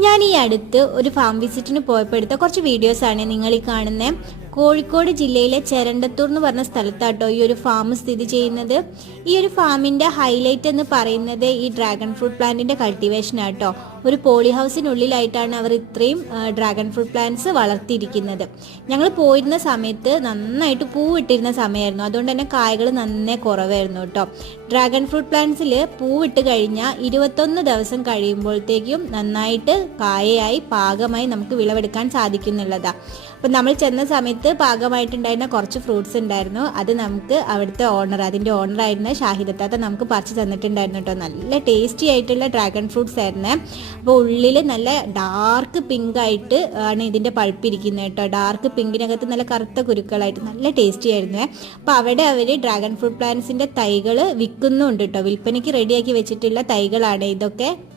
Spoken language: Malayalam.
ഞാൻ ഈ അടുത്ത് ഒരു ഫാം വിസിറ്റിന് പോയപ്പോൾ എടുത്ത കുറച്ച് വീഡിയോസാണ് നിങ്ങൾ ഈ കാണുന്നത് കോഴിക്കോട് ജില്ലയിലെ ചെരണ്ടത്തൂർ എന്ന് പറഞ്ഞ സ്ഥലത്താട്ടോ ഈ ഒരു ഫാം സ്ഥിതി ചെയ്യുന്നത്. ഈ ഒരു ഫാമിന്റെ ഹൈലൈറ്റ് എന്ന് പറയുന്നത് ഈ ഡ്രാഗൺ ഫ്രൂട്ട് പ്ലാന്റിന്റെ കൾട്ടിവേഷൻ ആട്ടോ. ഒരു പോളി ഹൗസിനുള്ളിലായിട്ടാണ് അവർ ഇത്രയും ഡ്രാഗൺ ഫ്രൂട്ട് പ്ലാന്റ്സ് വളർത്തിയിരിക്കുന്നത്. ഞങ്ങൾ പോയിരുന്ന സമയത്ത് നന്നായിട്ട് പൂവിട്ടിരുന്ന സമയമായിരുന്നു. അതുകൊണ്ട് തന്നെ കായകൾ നന്നേ കുറവായിരുന്നു കേട്ടോ. ഡ്രാഗൺ ഫ്രൂട്ട് പ്ലാന്റ്സിൽ പൂവിട്ട് കഴിഞ്ഞാൽ ഇരുപത്തൊന്ന് ദിവസം കഴിയുമ്പോഴത്തേക്കും നന്നായിട്ട് കായയായി പാകമായി നമുക്ക് വിളവെടുക്കാൻ സാധിക്കുന്നുള്ളതാണ് അപ്പം നമ്മൾ ചെന്ന സമയത്ത് പാകമായിട്ടുണ്ടായിരുന്ന കുറച്ച് ഫ്രൂട്ട്സ് ഉണ്ടായിരുന്നു. അത് നമുക്ക് അവിടുത്തെ ഓണർ അതിന്റെ ഓണറായിരുന്ന ഷാഹിദത്താത്ത നമുക്ക് പറിച്ച് തന്നിട്ടുണ്ടായിരുന്നു കേട്ടോ. നല്ല ടേസ്റ്റി ആയിട്ടുള്ള ഡ്രാഗൺ ഫ്രൂട്ട്സ് ആയിരുന്നേ. അപ്പോൾ ഉള്ളിൽ നല്ല ഡാർക്ക് പിങ്ക് ആയിട്ട് ആണ് ഇതിന്റെ പഴുപ്പിരിക്കുന്നത് കേട്ടോ. ഡാർക്ക് പിങ്കിനകത്ത് നല്ല കറുത്ത കുരുക്കളായിട്ട് നല്ല ടേസ്റ്റി ആയിരുന്നു. അപ്പോൾ അവിടെ അവർ ഡ്രാഗൺ ഫ്രൂട്ട് പ്ലാന്റ്സിന്റെ തൈകൾ വിൽക്കുന്നുണ്ട് കേട്ടോ. വിൽപ്പനയ്ക്ക് റെഡിയാക്കി വെച്ചിട്ടുള്ള തൈകളാണ് ഇതൊക്കെ.